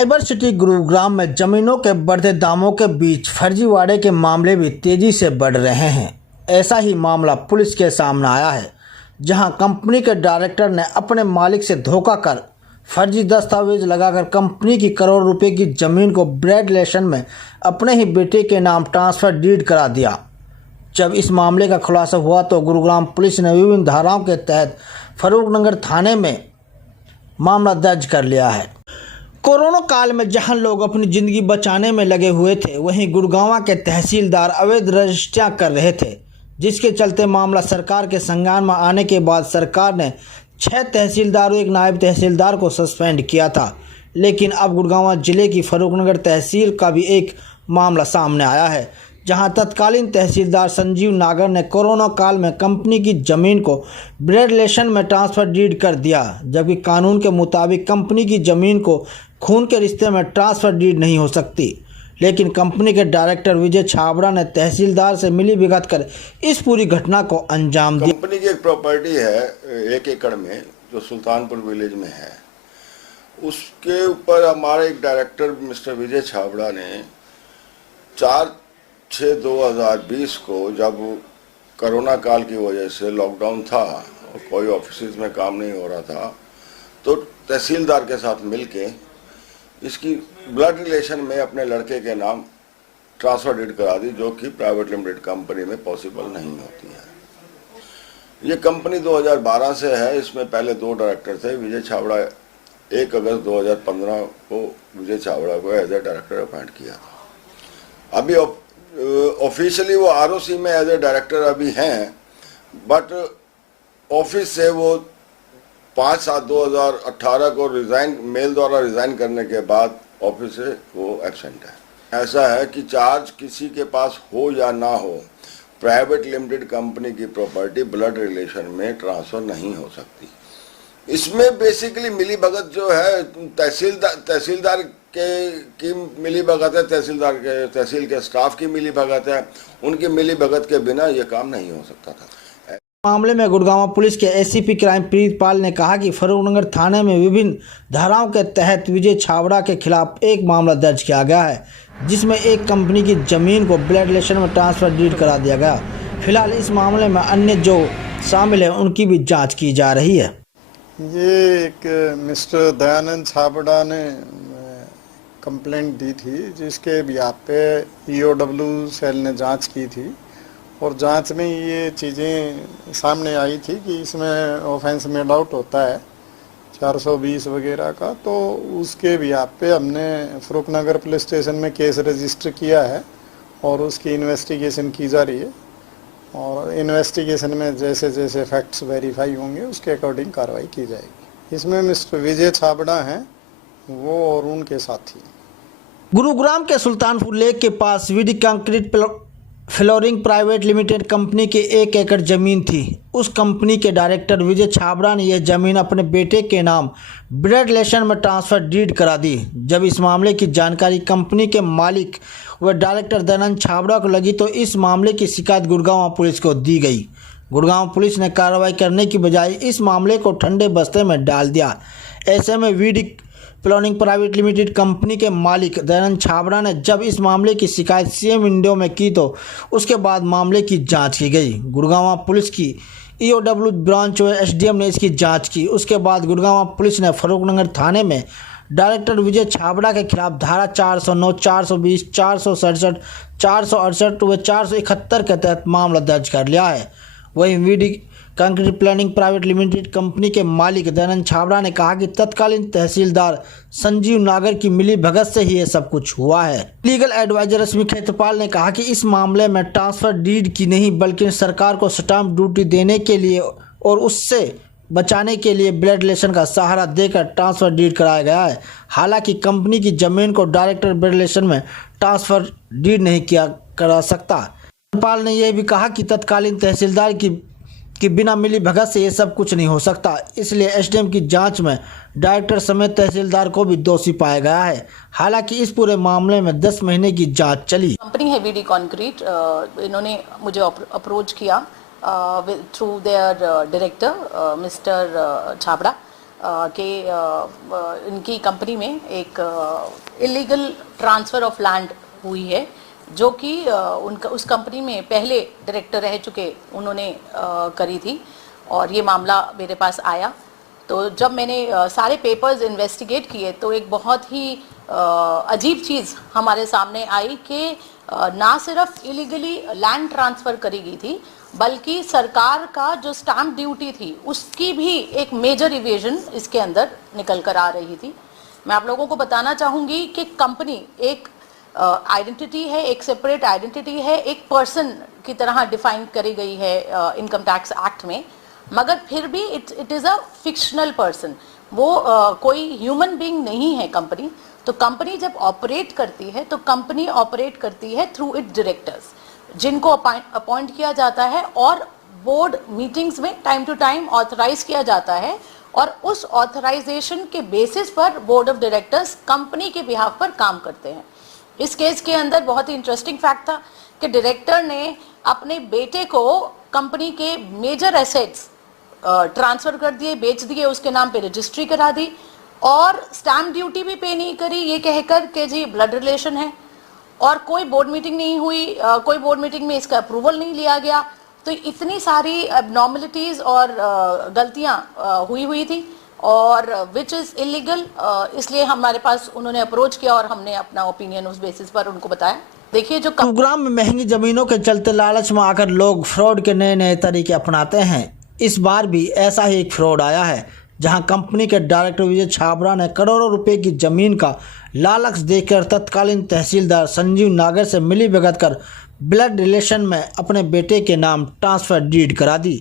Cyber city Gurugram में जमीनों के बढ़ते दामों के बीच फर्जीवाड़े के मामले भी तेजी से बढ़ रहे हैं। ऐसा ही मामला पुलिस के सामने आया है, जहां कंपनी के डायरेक्टर ने अपने मालिक से धोखा कर फर्जी दस्तावेज लगाकर कंपनी की करोड़ रुपए की जमीन को ब्लड रिलेशन में अपने ही बेटे के नाम ट्रांसफर डीड करा दिया। जब इस मामले का खुलासा हुआ तो गुरुग्राम पुलिस ने विभिन्न धाराओं के तहत फरूखनगर थाने में मामला दर्ज कर लिया है। कोरोना काल में जहां लोग अपनी जिंदगी बचाने में लगे हुए थे, वहीं गुड़गांव के तहसीलदार अवैध रजिस्ट्रियां कर रहे थे, जिसके चलते मामला सरकार के संज्ञान में आने के बाद सरकार ने 6 तहसीलदारों एक नायब तहसीलदार को सस्पेंड किया था। लेकिन अब गुड़गांव जिले की फरूखनगर तहसील का भी एक मामला सामने आया है, जहां तत्कालीन तहसीलदार संजीव नागर ने कोरोना काल में कंपनी की जमीन को ब्लड रिलेशन में ट्रांसफर डीड कर दिया, जबकि कानून के मुताबिक कंपनी की जमीन को खून के रिश्ते में ट्रांसफर डीड नहीं हो सकती। लेकिन कंपनी के डायरेक्टर विजय छाबड़ा ने तहसीलदार से मिलीभगत कर इस पूरी घटना को अंजाम दिया। कंपनी की एक प्रॉपर्टी है 1 एकड़ में, जो सुल्तानपुर विलेज में है। उसके ऊपर हमारे एक डायरेक्टर मिस्टर विजय छाबड़ा ने 4/6/2020 को, जब कोरोना काल की वजह से लॉकडाउन था और कोई ऑफिस में काम नहीं हो रहा था, तो तहसीलदार के साथ मिलके इसकी ब्लड रिलेशन में अपने लड़के के नाम ट्रांसफर डीड करा दी, जो कि प्राइवेट लिमिटेड कंपनी में पॉसिबल नहीं होती है। ये कंपनी 2012 से है। इसमें पहले 2 डायरेक्टर थे। विजय छाबड़ा 1 अगस्त 2015 को विजय छाबड़ा को एज ए डायरेक्टर अपॉइंट किया था। अभी ऑफिशियली वो आरओसी में एज ए डायरेक्टर अभी हैं, बट ऑफिस से वो 5/7/2018 को मेल द्वारा रिजाइन करने के बाद ऑफिस से वो एब्सेंट है। ऐसा है कि चार्ज किसी के पास हो या ना हो, प्राइवेट लिमिटेड कंपनी की प्रॉपर्टी ब्लड रिलेशन में ट्रांसफर नहीं हो सकती। इसमें बेसिकली मिलीभगत जो है तहसीलदार की मिलीभगत है, तहसील के स्टाफ की मिलीभगत है। उनकी मिलीभगत के बिना ये काम नहीं हो सकता था। मामले में गुड़गांव पुलिस के एसीपी क्राइम प्रीतपाल ने कहा कि फरूखनगर थाने में विभिन्न धाराओं के तहत विजय छाबड़ा के खिलाफ एक मामला दर्ज किया गया है, जिसमें एक कंपनी की जमीन को ब्लड रिलेशन में ट्रांसफर डीड करा दिया गया। फिलहाल इस मामले में अन्य जो शामिल है उनकी भी जांच की जा रही है। ये एक मिस्टर दयानंद छाबड़ा ने कंप्लेंट दी थी, जिसके बिहाफ पे ईओडब्ल्यू सेल ने जांच की थी और जांच में ये चीज़ें सामने आई थी कि इसमें ऑफेंस मेड आउट होता है 420 वगैरह का। तो उसके बिहाफ पे हमने फरूखनगर पुलिस स्टेशन में केस रजिस्टर किया है और उसकी इन्वेस्टिगेशन की जा रही है। और इन्वेस्टिगेशन में जैसे जैसे फैक्ट्स वेरीफाई होंगे उसके अकॉर्डिंग कार्रवाई की जाएगी। इसमें मिस्टर विजय छाबड़ा हैं वो और उनके साथी। गुरुग्राम के सुल्तानपुर लेक के पास VD concrete flooring private limited company की 1 एकड़ जमीन थी। उस कंपनी के डायरेक्टर विजय छाबड़ा ने यह जमीन अपने बेटे के नाम ब्लड रिलेशन में ट्रांसफर डीड करा दी। जब इस मामले की जानकारी कंपनी के मालिक व डायरेक्टर दयानंद छाबड़ा को लगी तो इस मामले की शिकायत गुड़गांव पुलिस को दी गई। गुड़गांव पुलिस ने कार्रवाई करने की बजाय इस मामले को ठंडे बस्ते में डाल दिया। ऐसे में VD planning private limited company के मालिक दयानंद छाबड़ा ने जब इस मामले की शिकायत सीएम विंडो में की तो उसके बाद मामले की जांच की गई। गुड़गांव पुलिस की ईओडब्ल्यू ब्रांच व एसडीएम ने इसकी जांच की। उसके बाद गुड़गांव पुलिस ने फरूखनगर थाने में डायरेक्टर विजय छाबड़ा के खिलाफ धारा 409, 420, 467, 468 व 471 के तहत मामला दर्ज कर लिया है। वहीं VD concrete planning private limited company के मालिक दयानंद छाबड़ा ने कहा कि तत्कालीन तहसीलदार संजीव नागर की मिलीभगत से ही ये सब कुछ हुआ है। लीगल एडवाइजर रश्मि खेत्रपाल ने कहा कि इस मामले में ट्रांसफर डीड की नहीं बल्कि सरकार को स्टाम्प ड्यूटी देने के लिए और उससे बचाने के लिए ब्लड रिलेशन का सहारा देकर ट्रांसफर डीड कराया गया है। हालांकि कंपनी की जमीन को डायरेक्टर ब्लड रिलेशन में ट्रांसफर डीड नहीं किया करा सकता। खेत्रपाल ने यह भी कहा कि तत्कालीन तहसीलदार कि बिना मिली भगत से ये सब कुछ नहीं हो सकता, इसलिए एसडीएम की जांच में डायरेक्टर समेत तहसीलदार को भी दोषी पाया गया है। हालांकि इस पूरे मामले में 10 महीने की जांच चली। कंपनी है वीडी कंक्रीट, इन्होंने मुझे अप्रोच किया through their director mister Chhabra इनकी कंपनी में एक इलीगल ट्रांसफ़र ऑफ लैंड हुई है, जो कि उनका उस कंपनी में पहले डायरेक्टर रह चुके उन्होंने करी थी। और ये मामला मेरे पास आया, तो जब मैंने सारे पेपर्स इन्वेस्टिगेट किए तो एक बहुत ही अजीब चीज़ हमारे सामने आई कि ना सिर्फ इलीगली लैंड ट्रांसफ़र करी गई थी, बल्कि सरकार का जो स्टैम्प ड्यूटी थी उसकी भी एक मेजर इवेजन इसके अंदर निकल कर आ रही थी। मैं आप लोगों को बताना चाहूँगी कि कंपनी एक आइडेंटिटी है, एक सेपरेट आइडेंटिटी है, एक पर्सन की तरह डिफाइन करी गई है इनकम टैक्स एक्ट में, मगर फिर भी it is a fictional person. वो कोई ह्यूमन बीइंग नहीं है कंपनी। तो कंपनी जब ऑपरेट करती है तो कंपनी ऑपरेट करती है थ्रू इट डायरेक्टर्स, जिनको अपॉइंट किया जाता है और बोर्ड मीटिंग्स में टाइम टू टाइम ऑथराइज किया जाता है, और उस ऑथराइजेशन के बेसिस पर बोर्ड ऑफ डायरेक्टर्स कंपनी के बिहाफ पर काम करते हैं। इस केस के अंदर बहुत ही इंटरेस्टिंग फैक्ट था कि डायरेक्टर ने अपने बेटे को कंपनी के मेजर एसेट्स ट्रांसफ़र कर दिए, बेच दिए, उसके नाम पे रजिस्ट्री करा दी और स्टैम्प ड्यूटी भी पे नहीं करी, ये कहकर के जी ब्लड रिलेशन है, और कोई बोर्ड मीटिंग नहीं हुई, कोई बोर्ड मीटिंग में इसका अप्रूवल नहीं लिया गया। तो इतनी सारी एबनॉर्मलिटीज़ और गलतियाँ हुई थी और विच इज़ इलीगल। इसलिए हमारे पास उन्होंने अप्रोच किया और हमने अपना ओपिनियन उस बेसिस पर उनको बताया। देखिए, जो गुरुग्राम में महंगी ज़मीनों के चलते लालच में आकर लोग फ्रॉड के नए नए तरीके अपनाते हैं। इस बार भी ऐसा ही एक फ्रॉड आया है, जहां कंपनी के डायरेक्टर विजय छाबड़ा ने करोड़ों रुपए की ज़मीन का लालच देकर तत्कालीन तहसीलदार संजीव नागर से मिली भगत कर ब्लड रिलेशन में अपने बेटे के नाम ट्रांसफ़र डीड करा दी।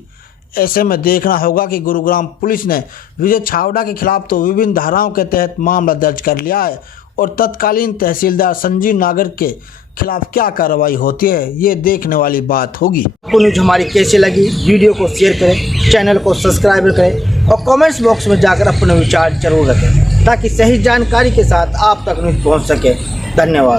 ऐसे में देखना होगा कि गुरुग्राम पुलिस ने विजय छाबड़ा के खिलाफ तो विभिन्न धाराओं के तहत मामला दर्ज कर लिया है, और तत्कालीन तहसीलदार संजीव नागर के खिलाफ क्या कार्रवाई होती है, ये देखने वाली बात होगी। आपको न्यूज़ हमारी कैसी लगी, वीडियो को शेयर करें, चैनल को सब्सक्राइब करें और कमेंट्स बॉक्स में जाकर अपने विचार जरूर रखें, ताकि सही जानकारी के साथ आप तक न्यूज़ पहुंच सके। धन्यवाद।